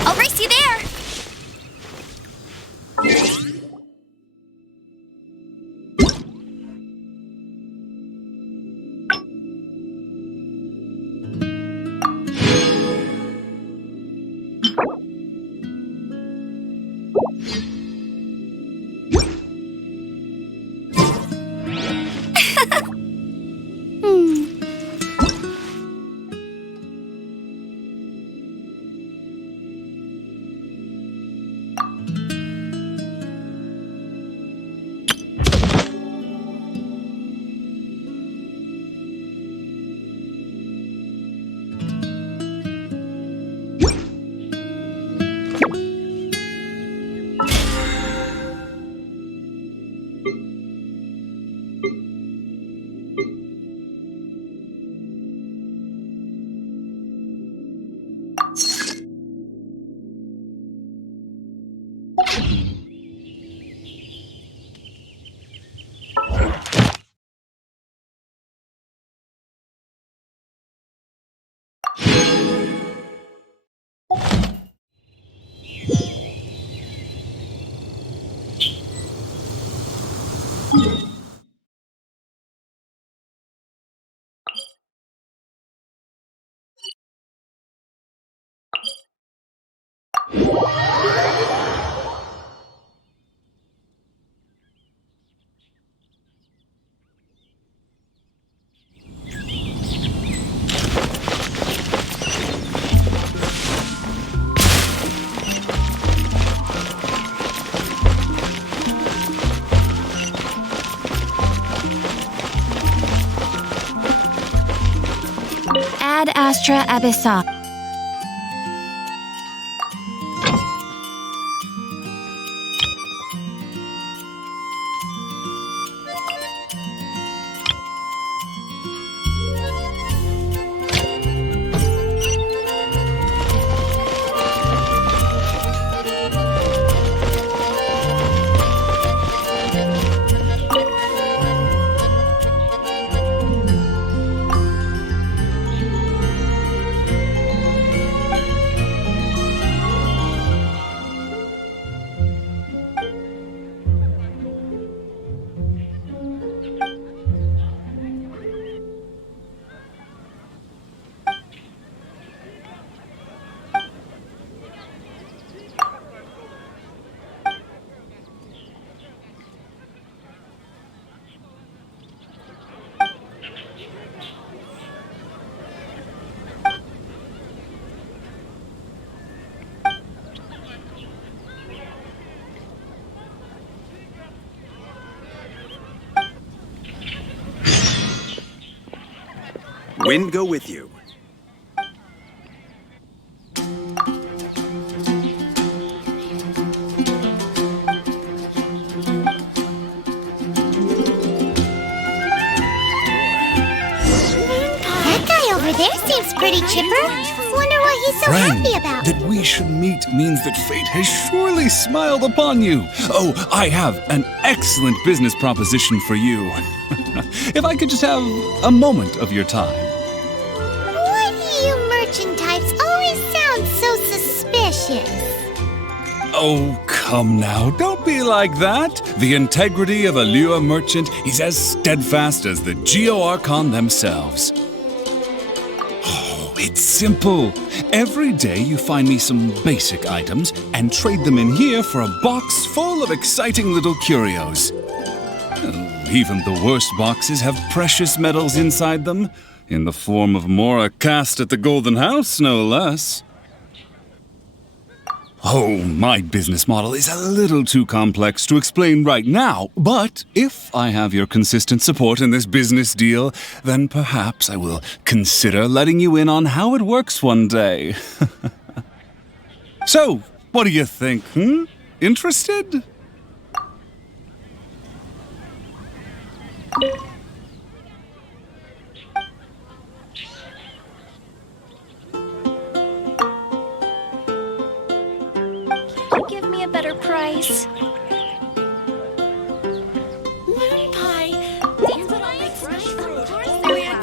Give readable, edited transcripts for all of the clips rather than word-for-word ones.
I'll race you there! Ad Astra Abyssa. Wind go with you. That guy over there seems pretty chipper. Wonder what he's so happy about. That we should meet means that fate has surely smiled upon you. Oh, I have an excellent business proposition for you. If I could just have a moment of your time. Why do you merchant types always sound so suspicious? Oh, come now, don't be like that. The integrity of a lure merchant is as steadfast as the Geo-Archon themselves. Oh, it's simple. Every day you find me some basic items and trade them in here for a box full of exciting little curios. Even the worst boxes have precious metals inside them, in the form of Mora cast at the Golden House, no less. Oh, my business model is a little too complex to explain right now, but if I have your consistent support in this business deal, then perhaps I will consider letting you in on how it works one day. So, what do you think, Interested? Give me a better price. Moon pie. These little big fresh fruit. Of course they are.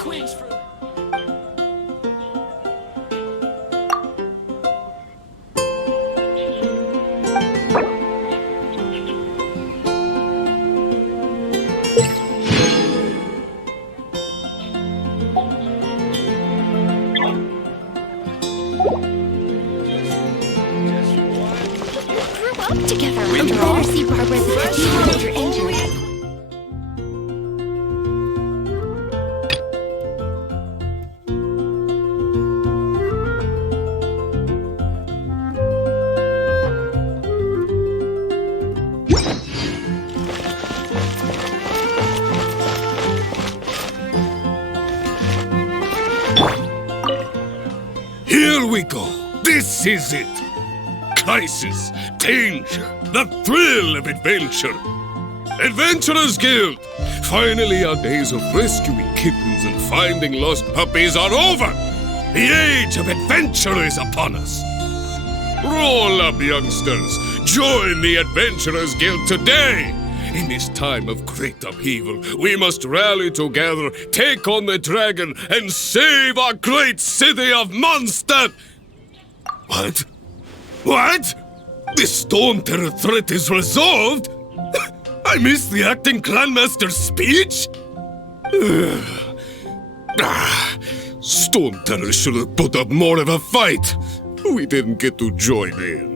Grew up together. Wind You better see Barbara's major injury. Here we go. This is it. Crisis, danger, the thrill of adventure. Adventurers Guild. Finally, our days of rescuing kittens and finding lost puppies are over. The age of adventure is upon us. Roll up, youngsters. Join the Adventurers Guild today. In this time of great upheaval, we must rally together, take on the dragon, and save our great city of Mondstadt. What? What? The Storm Terror threat is resolved? I missed the acting clanmaster's speech? Storm Terror should have put up more of a fight. We didn't get to join in.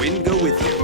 Wind go with you.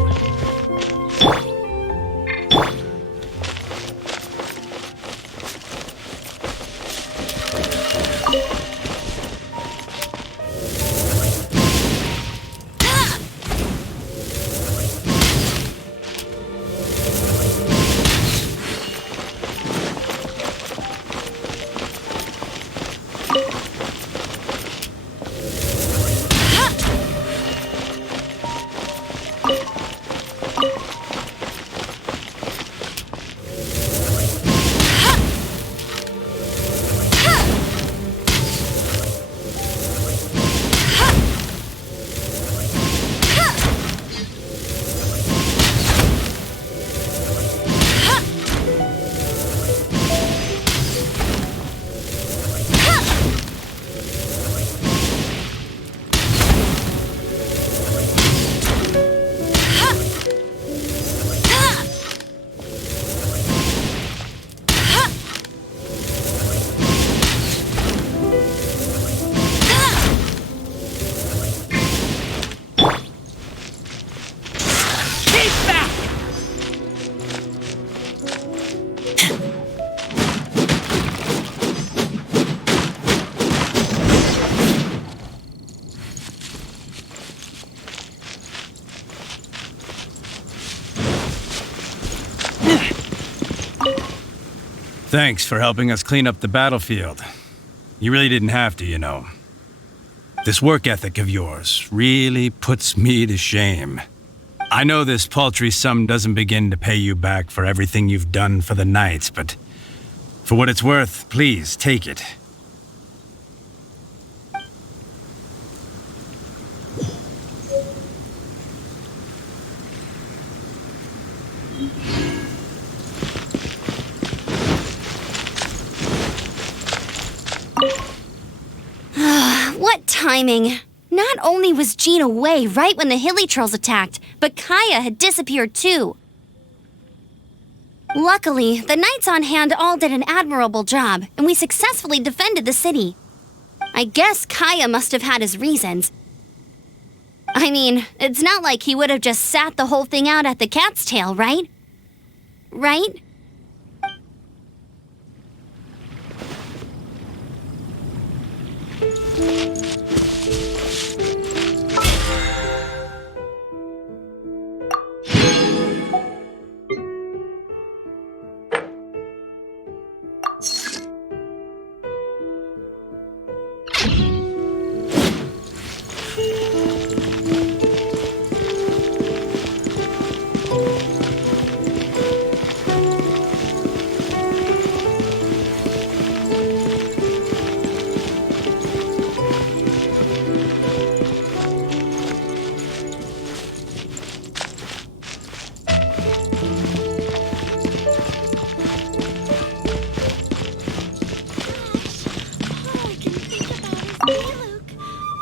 Thanks for helping us clean up the battlefield. You really didn't have to, you know. This work ethic of yours really puts me to shame. I know this paltry sum doesn't begin to pay you back for everything you've done for the Knights, but for what it's worth, please take it. What timing! Not only was Jean away right when the Hilly Trolls attacked, but Kaya had disappeared too. Luckily, the Knights on hand all did an admirable job, and we successfully defended the city. I guess Kaya must have had his reasons. I mean, it's not like he would have just sat the whole thing out at the Cat's Tail, right? Right?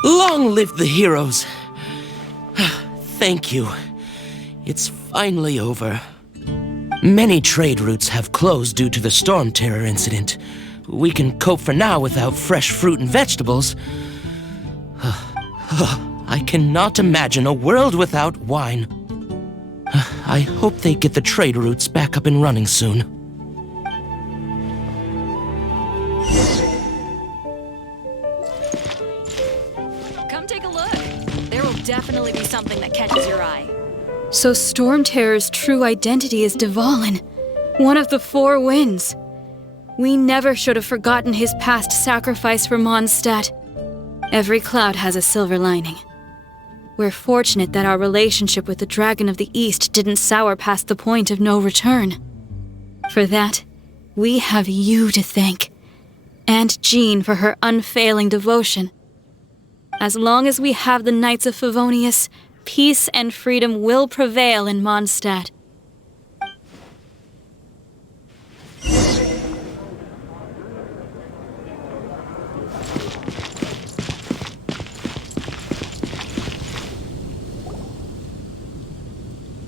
Long live the heroes! Thank you. It's finally over. Many trade routes have closed due to the Storm Terror incident. We can cope for now without fresh fruit and vegetables. I cannot imagine a world without wine. I hope they get the trade routes back up and running soon. Come take a look. There will definitely be something that catches your eye. So Storm Terror's true identity is Dvalin, one of the Four Winds. We never should have forgotten his past sacrifice for Mondstadt. Every cloud has a silver lining. We're fortunate that our relationship with the Dragon of the East didn't sour past the point of no return. For that, we have you to thank, and Jean for her unfailing devotion. As long as we have the Knights of Favonius, peace and freedom will prevail in Mondstadt.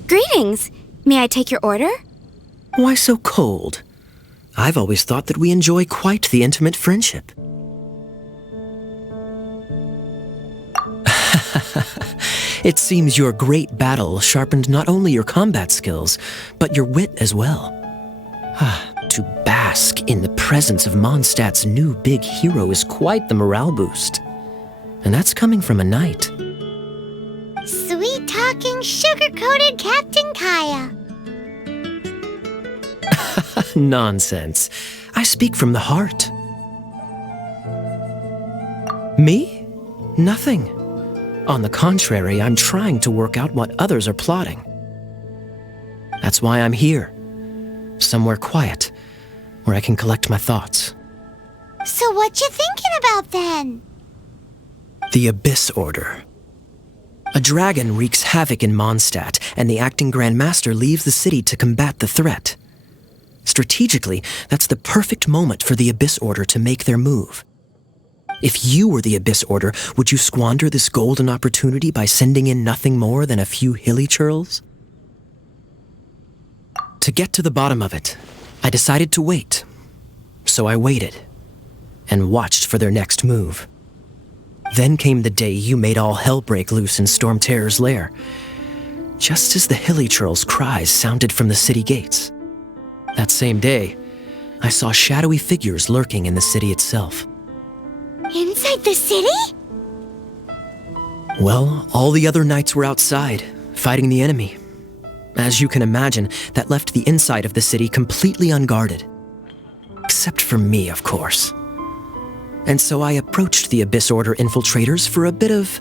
Greetings! May I take your order? Why so cold? I've always thought that we enjoy quite the intimate friendship. It seems your great battle sharpened not only your combat skills, but your wit as well. To bask in the presence of Mondstadt's new big hero is quite the morale boost. And that's coming from a knight. Sweet-talking, sugar-coated Captain Kaya. Nonsense. I speak from the heart. Me? Nothing. On the contrary, I'm trying to work out what others are plotting. That's why I'm here. Somewhere quiet, where I can collect my thoughts. So what you thinking about then? The Abyss Order. A dragon wreaks havoc in Mondstadt, and the acting Grand Master leaves the city to combat the threat. Strategically, that's the perfect moment for the Abyss Order to make their move. If you were the Abyss Order, would you squander this golden opportunity by sending in nothing more than a few hilly churls? To get to the bottom of it, I decided to wait. So I waited, and watched for their next move. Then came the day you made all hell break loose in Storm Terror's lair, just as the hilly churls' cries sounded from the city gates. That same day, I saw shadowy figures lurking in the city itself. Inside the city? Well, all the other knights were outside, fighting the enemy. As you can imagine, that left the inside of the city completely unguarded. Except for me, of course. And so I approached the Abyss Order infiltrators for a bit of,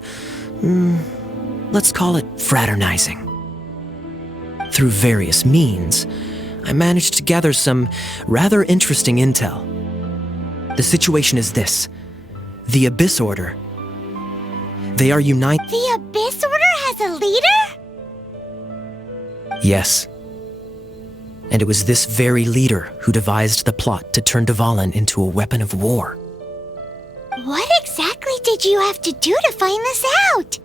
let's call it fraternizing. Through various means, I managed to gather some rather interesting intel. The situation is this. The Abyss Order. They are united. The Abyss Order has a leader? Yes. And it was this very leader who devised the plot to turn Dvalin into a weapon of war. What exactly did you have to do to find this out?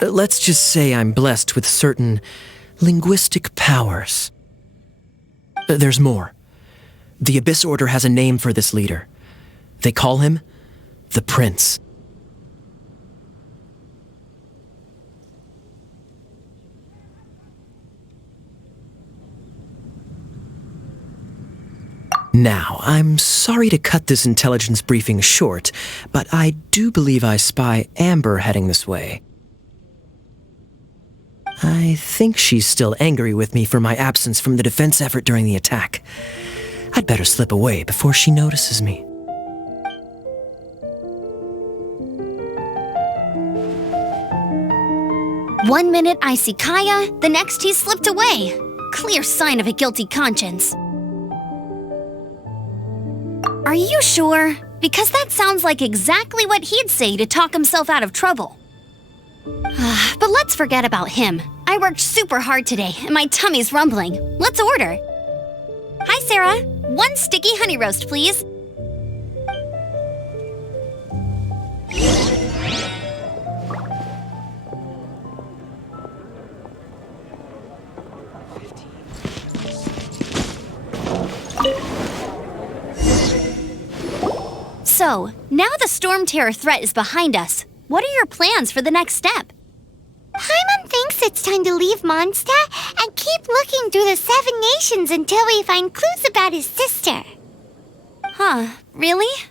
Let's just say I'm blessed with certain linguistic powers. There's more. The Abyss Order has a name for this leader. They call him the Prince. Now, I'm sorry to cut this intelligence briefing short, but I do believe I spy Amber heading this way. I think she's still angry with me for my absence from the defense effort during the attack. I'd better slip away before she notices me. One minute I see Kaya, the next he slipped away. Clear sign of a guilty conscience. Are you sure? Because that sounds like exactly what he'd say to talk himself out of trouble. But let's forget about him. I worked super hard today, and my tummy's rumbling. Let's order. Hi, Sarah. 1 sticky honey roast, please. So, now the Storm Terror threat is behind us. What are your plans for the next step? Paimon thinks it's time to leave Mondstadt and keep looking through the 7 nations until we find clues about his sister. Huh, really?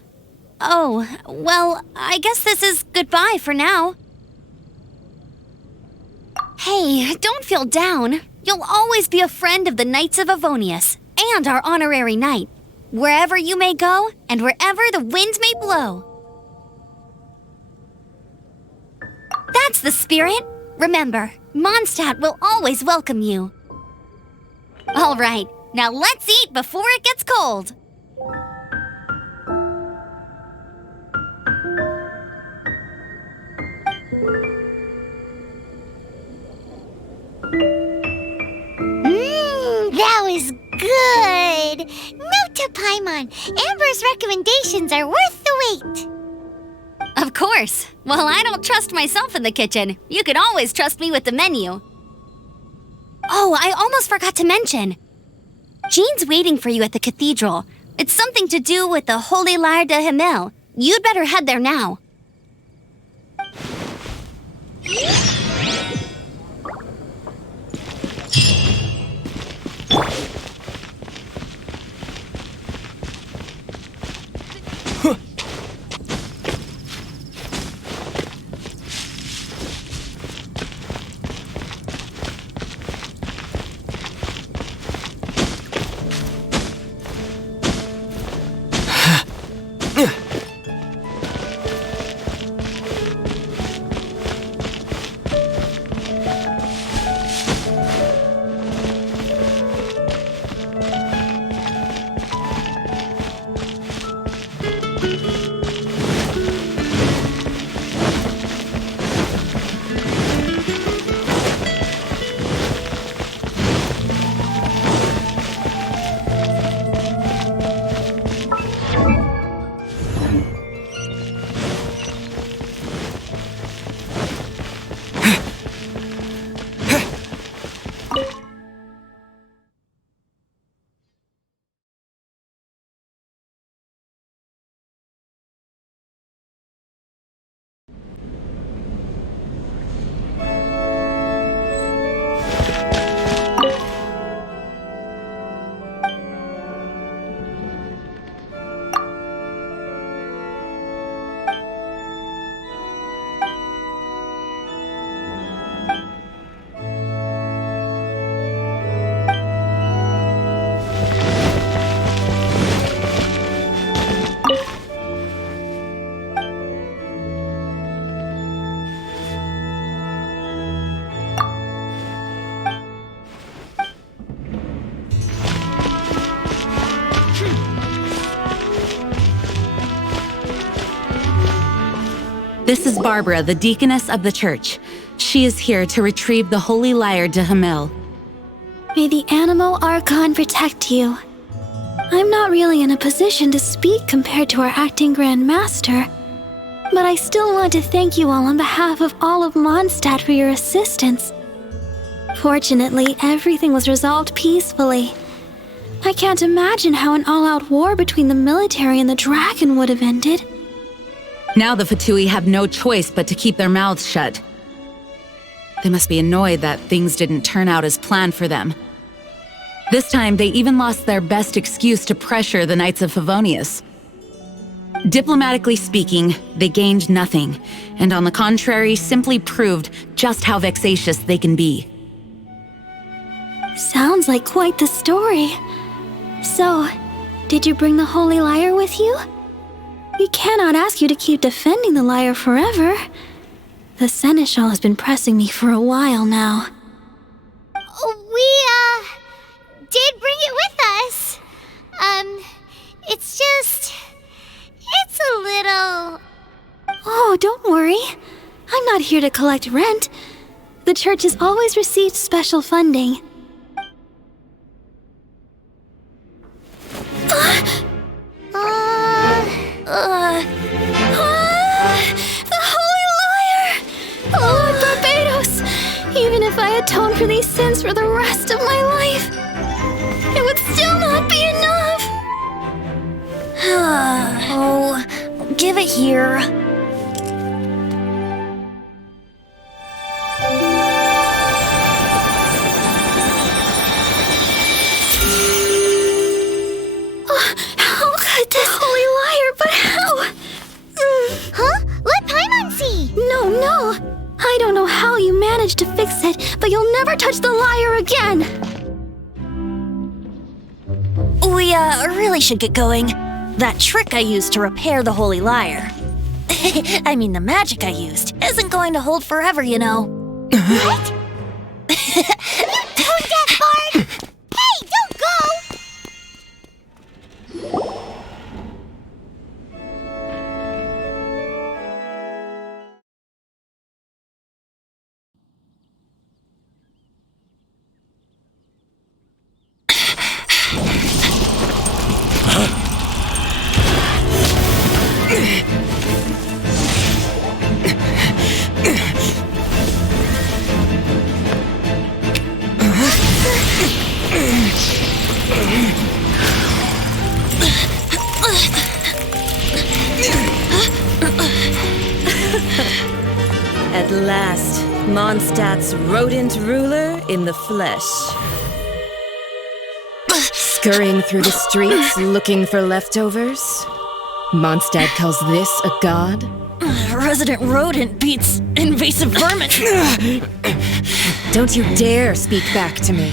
Oh, well, I guess this is goodbye for now. Hey, don't feel down. You'll always be a friend of the Knights of Avonius and our honorary knight. Wherever you may go, and wherever the wind may blow. That's the spirit. Remember, Mondstadt will always welcome you. All right, now let's eat before it gets cold. That was good. Note to Paimon, Amber's recommendations are worth the wait. Of course. Well, I don't trust myself in the kitchen. You can always trust me with the menu. Oh, I almost forgot to mention. Jean's waiting for you at the cathedral. It's something to do with the Holy Lyre de Himmel. You'd better head there now. This is Barbara, the deaconess of the church. She is here to retrieve the holy lyre de Hamil. May the Animo Archon protect you. I'm not really in a position to speak compared to our acting Grand Master, but I still want to thank you all on behalf of all of Mondstadt for your assistance. Fortunately, everything was resolved peacefully. I can't imagine how an all-out war between the military and the dragon would have ended. Now the Fatui have no choice but to keep their mouths shut. They must be annoyed that things didn't turn out as planned for them. This time, they even lost their best excuse to pressure the Knights of Favonius. Diplomatically speaking, they gained nothing, and on the contrary, simply proved just how vexatious they can be. Sounds like quite the story. So, did you bring the Holy Lyre with you? We cannot ask you to keep defending the lyre forever. The Seneschal has been pressing me for a while now. We, did bring it with us. It's a little... Oh, don't worry. I'm not here to collect rent. The church has always received special funding. The Holy Lyre! Lord Barbados! Even if I atoned for these sins for the rest of my life, it would still not be enough! Oh, give it here. How could this Holy Lyre, but how? Huh? Let Paimon see! No. I don't know how you managed to fix it, but you'll never touch the lyre again! We, really should get going. That trick I used to repair the Holy Lyre. I mean, the magic I used isn't going to hold forever, you know. What? You tone deaf, Bard! Hey, don't go! At last, Mondstadt's rodent ruler in the flesh. Scurrying through the streets looking for leftovers? Mondstadt calls this a god? Resident rodent beats invasive vermin. Don't you dare speak back to me,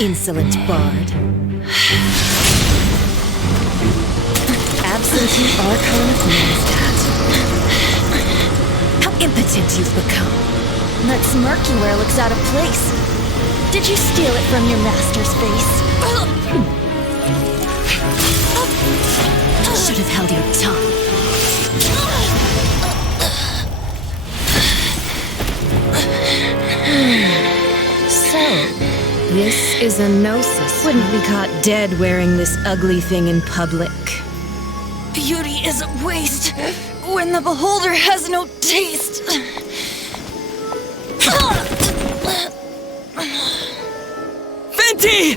insolent bard. Absentee Archon of Mondstadt. How impotent you've become. That smirky wear looks out of place. Did you steal it from your master's face? Should have held your tongue. So, this is a gnosis. Wouldn't be caught dead wearing this ugly thing in public. Beauty is a waste when the beholder has no taste. Venti!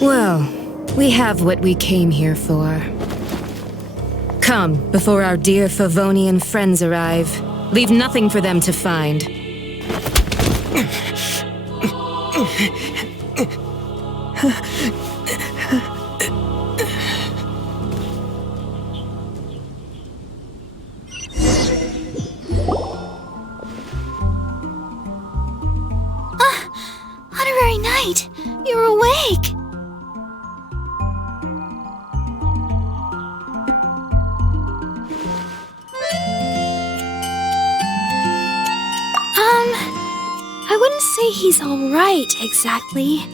Well, we have what we came here for. Come, before our dear Favonian friends arrive. Leave nothing for them to find. Honorary Knight, you're awake! I wouldn't say he's alright, exactly.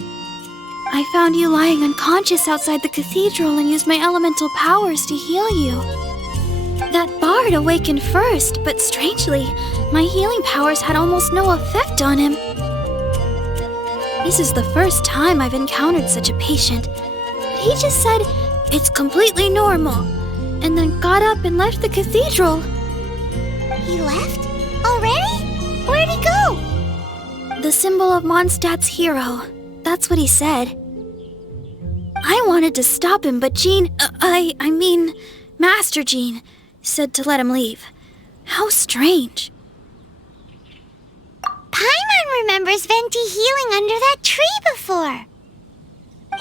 I found you lying unconscious outside the cathedral and used my elemental powers to heal you. That bard awakened first, but strangely, my healing powers had almost no effect on him. This is the first time I've encountered such a patient. He just said, "It's completely normal," and then got up and left the cathedral. He left? Already? Where'd he go? The symbol of Mondstadt's hero. That's what he said. I wanted to stop him, but Jean, I mean, Master Jean, said to let him leave. How strange. Paimon remembers Venti healing under that tree before.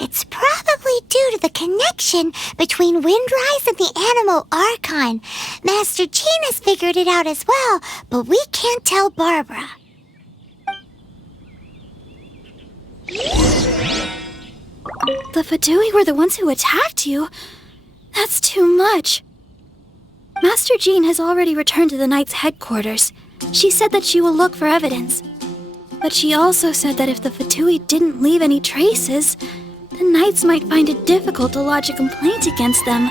It's probably due to the connection between Windrise and the Animo Archon. Master Jean has figured it out as well, but we can't tell Barbara. The Fatui were the ones who attacked you? That's too much. Master Jean has already returned to the Knight's headquarters. She said that she will look for evidence. But she also said that if the Fatui didn't leave any traces, the Knights might find it difficult to lodge a complaint against them.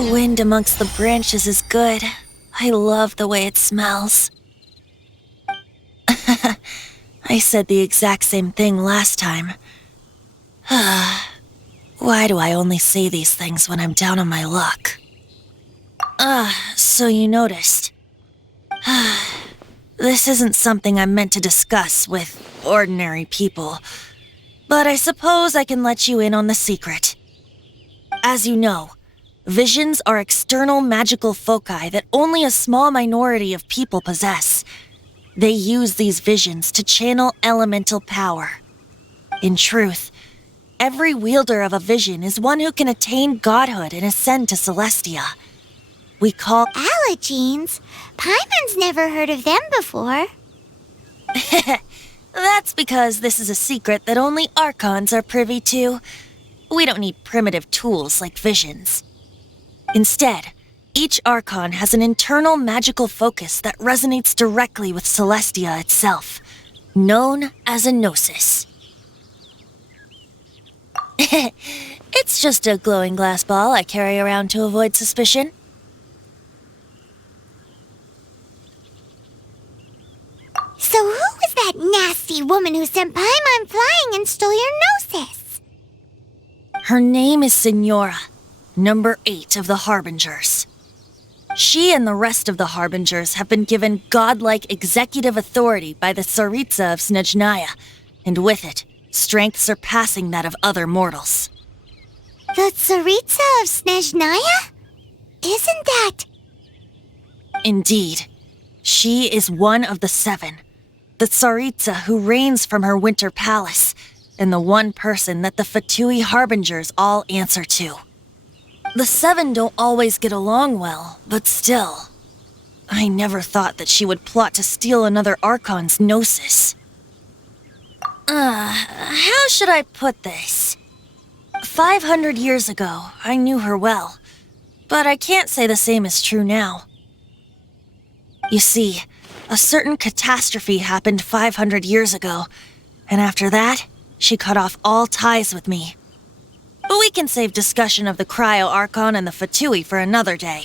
The wind amongst the branches is good. I love the way it smells. I said the exact same thing last time. Why do I only say these things when I'm down on my luck? So you noticed. This isn't something I'm meant to discuss with ordinary people, but I suppose I can let you in on the secret. As you know, visions are external magical foci that only a small minority of people possess. They use these visions to channel elemental power. In truth, every wielder of a vision is one who can attain godhood and ascend to Celestia. We call Allergenes? Paimon's never heard of them before. That's because this is a secret that only Archons are privy to. We don't need primitive tools like visions. Instead, each Archon has an internal magical focus that resonates directly with Celestia itself, known as a gnosis. It's just a glowing glass ball I carry around to avoid suspicion. So who was that nasty woman who sent Paimon flying and stole your gnosis? Her name is Signora, number 8 of the Harbingers. She and the rest of the Harbingers have been given godlike executive authority by the Tsaritsa of Snezhnaya, and with it, strength surpassing that of other mortals. The Tsaritsa of Snezhnaya? Isn't that... Indeed. She is one of the 7, the Tsaritsa who reigns from her winter palace, and the one person that the Fatui Harbingers all answer to. The 7 don't always get along well, but still. I never thought that she would plot to steal another Archon's gnosis. How should I put this? 500 years ago, I knew her well, but I can't say the same is true now. You see, a certain catastrophe happened 500 years ago, and after that, she cut off all ties with me. But we can save discussion of the Cryo Archon and the Fatui for another day.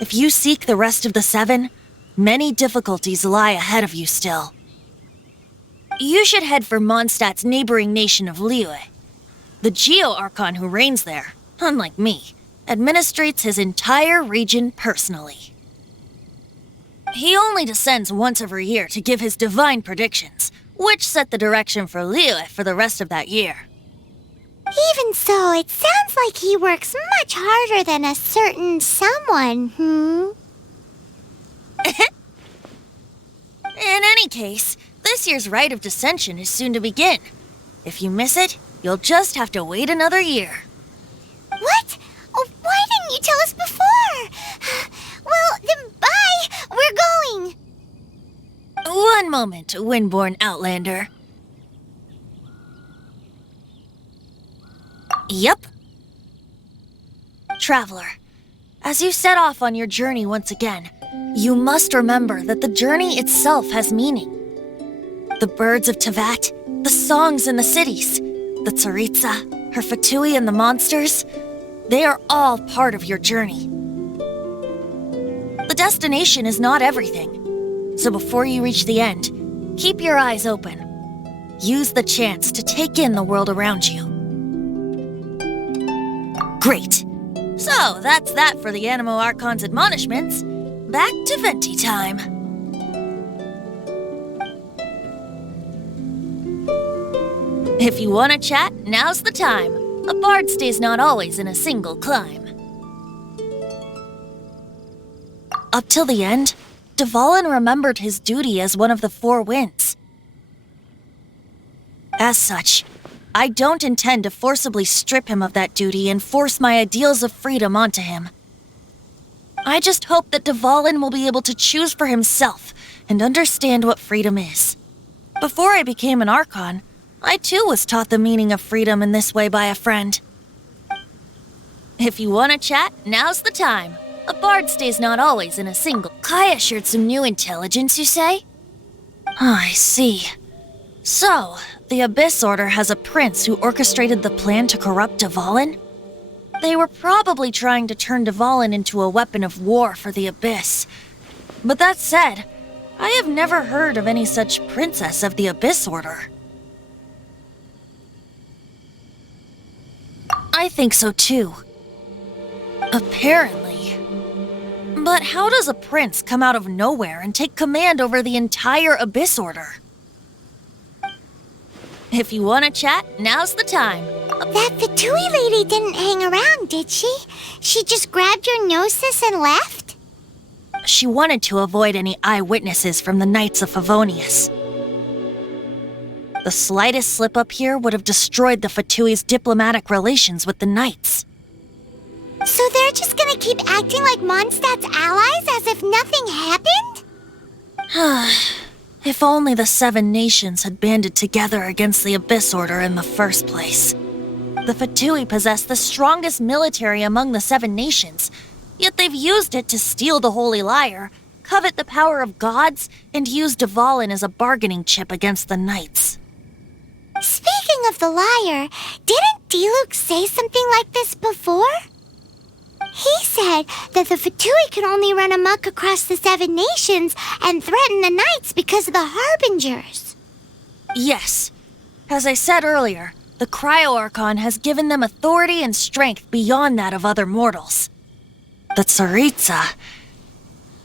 If you seek the rest of the 7, many difficulties lie ahead of you still. You should head for Mondstadt's neighboring nation of Liyue. The Geo-Archon who reigns there, unlike me, administrates his entire region personally. He only descends once every year to give his divine predictions, which set the direction for Liyue for the rest of that year. Even so, it sounds like he works much harder than a certain someone, In any case, this year's Rite of Descension is soon to begin. If you miss it, you'll just have to wait another year. What? Oh, why didn't you tell us before? Well, then bye! We're going! One moment, Windborn Outlander. Yep. Traveler, as you set off on your journey once again, you must remember that the journey itself has meaning. The birds of Tevat, the songs in the cities, the Tsaritsa, her Fatui and the monsters, they are all part of your journey. The destination is not everything, so before you reach the end, keep your eyes open. Use the chance to take in the world around you. Great. So, that's that for the Animo Archon's admonishments. Back to Venti time. If you want to chat, now's the time. A bard stays not always in a single climb. Up till the end, Dvalin remembered his duty as one of the 4 winds. As such, I don't intend to forcibly strip him of that duty and force my ideals of freedom onto him. I just hope that Dvalin will be able to choose for himself and understand what freedom is. Before I became an Archon, I too was taught the meaning of freedom in this way by a friend. If you want to chat, now's the time. A bard stays not always in a single... Kaya shared some new intelligence, you say? I see. So, the Abyss Order has a prince who orchestrated the plan to corrupt Dvalin? They were probably trying to turn Dvalin into a weapon of war for the Abyss. But that said, I have never heard of any such princess of the Abyss Order. I think so too. Apparently. But how does a prince come out of nowhere and take command over the entire Abyss Order? If you want to chat, now's the time. That Fatui lady didn't hang around, did she? She just grabbed your gnosis and left? She wanted to avoid any eyewitnesses from the Knights of Favonius. The slightest slip-up here would have destroyed the Fatui's diplomatic relations with the Knights. So they're just gonna keep acting like Mondstadt's allies as if nothing happened? If only the 7 nations had banded together against the Abyss Order in the first place. The Fatui possess the strongest military among the 7 nations, yet they've used it to steal the Holy Lyre, covet the power of gods, and use Dvalin as a bargaining chip against the Knights. Speaking of the lyre, didn't Diluc say something like this before? He said that the Fatui can only run amok across the 7 nations and threaten the Knights because of the Harbingers. Yes. As I said earlier, the Cryo-Archon has given them authority and strength beyond that of other mortals. The Tsaritsa...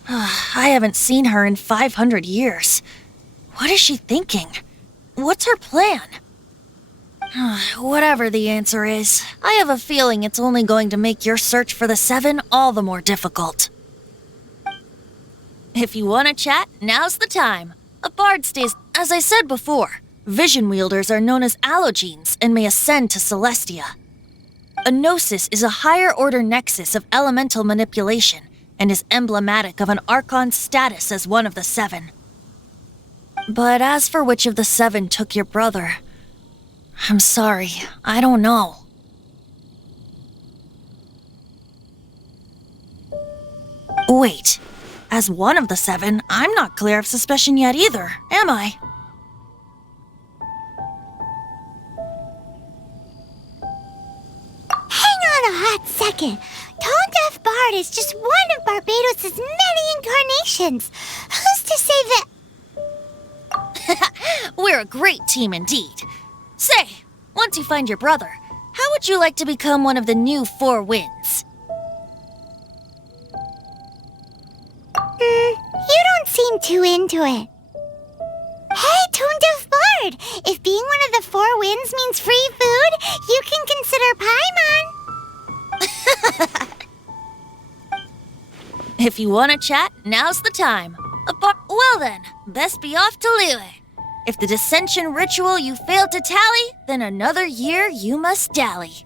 I haven't seen her in 500 years. What is she thinking? What's her plan? Whatever the answer is, I have a feeling it's only going to make your search for the 7 all the more difficult. If you want to chat, now's the time. A bard stays... As I said before, vision wielders are known as allogenes and may ascend to Celestia. A gnosis is a higher-order nexus of elemental manipulation and is emblematic of an Archon's status as one of the 7. But as for which of the 7 took your brother... I'm sorry, I don't know. Wait, as one of the 7, I'm not clear of suspicion yet either, am I? Hang on a hot second. Tone Deaf Bard is just one of Barbados' many incarnations. Who's to say that... We're a great team indeed. Say, once you find your brother, how would you like to become one of the new 4 winds? You don't seem too into it. Hey, Tone Deaf Bard! If being one of the 4 winds means free food, you can consider Paimon. If you want to chat, now's the time. Well then, best be off to Lille. If the dissension ritual you failed to tally, then another year you must dally.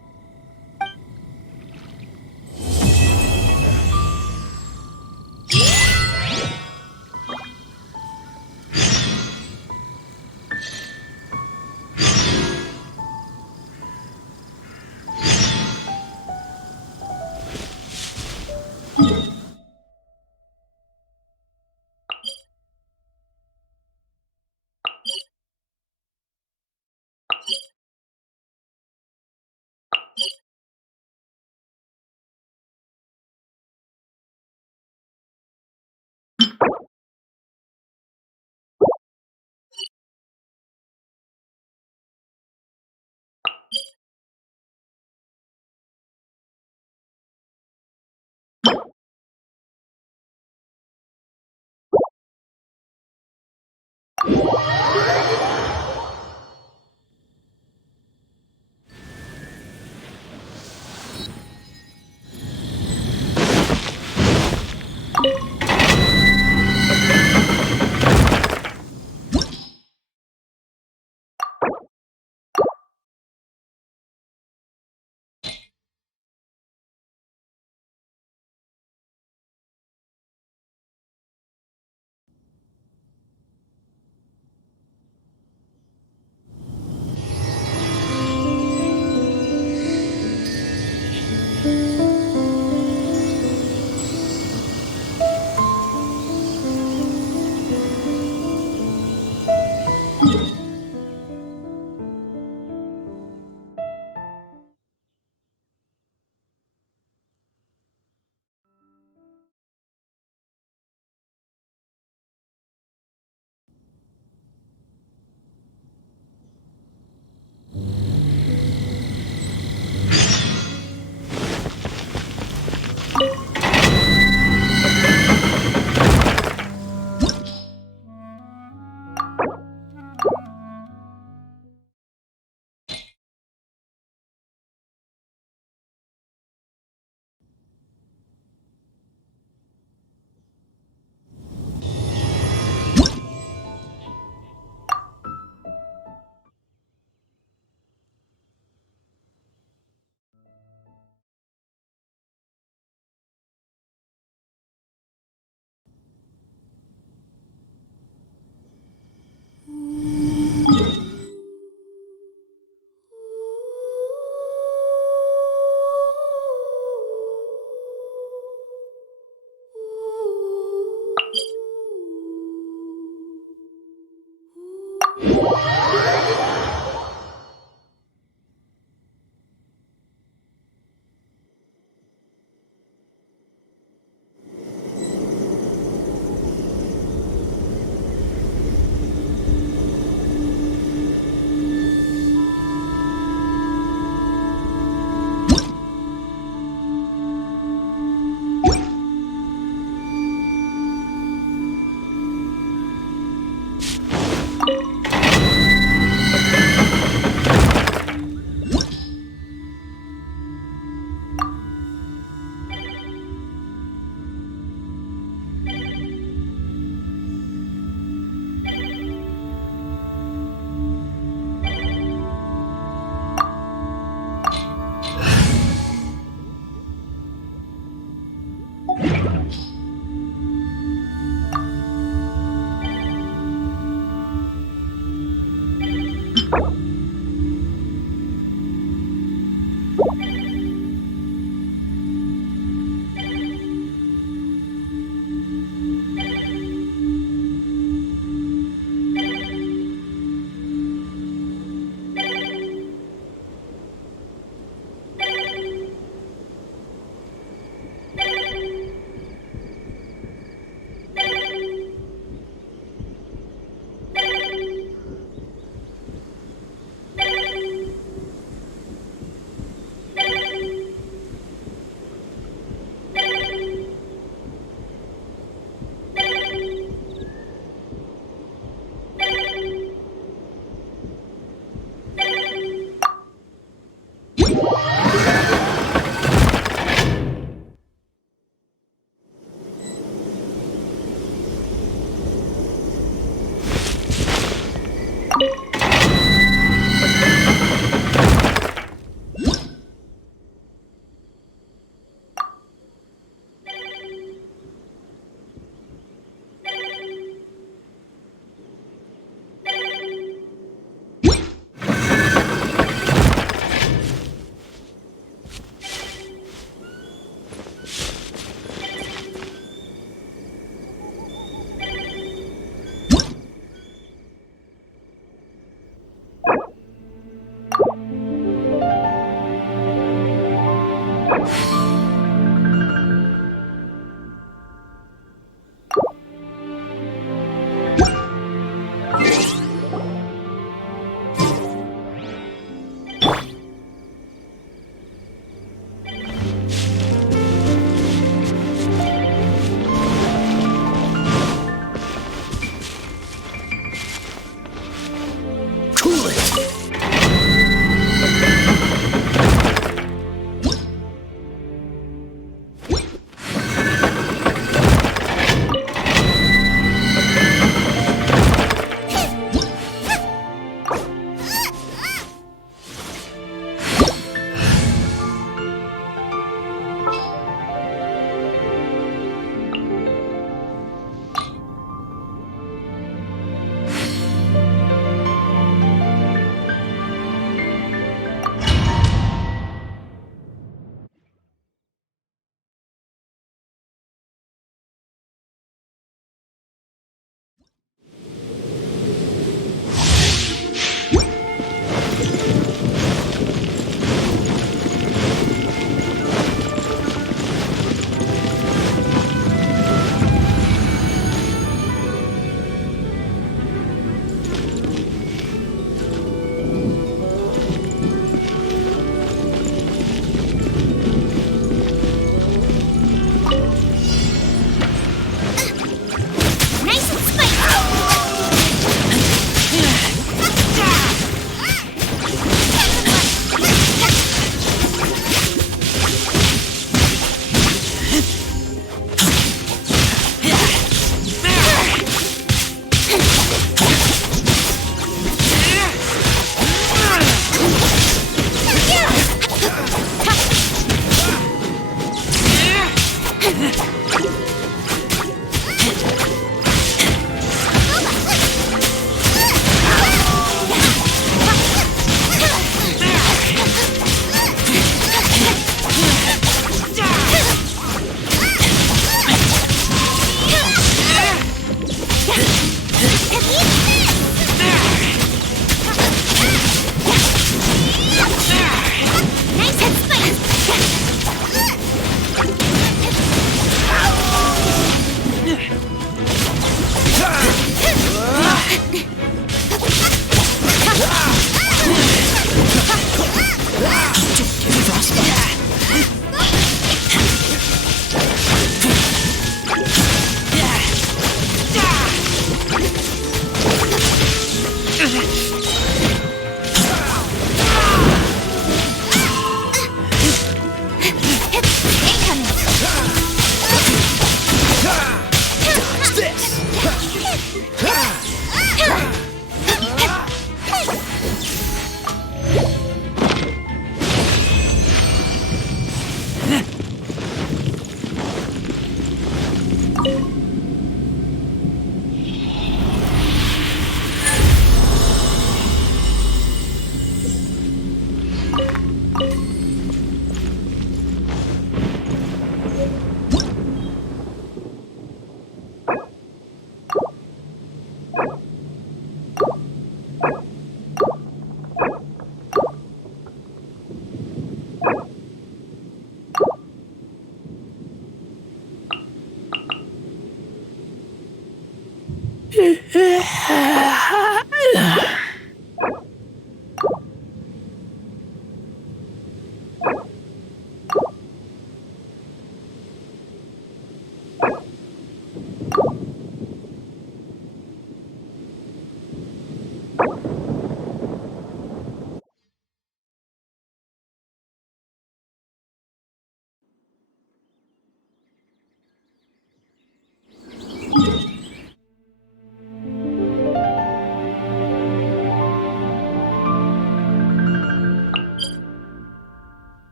What?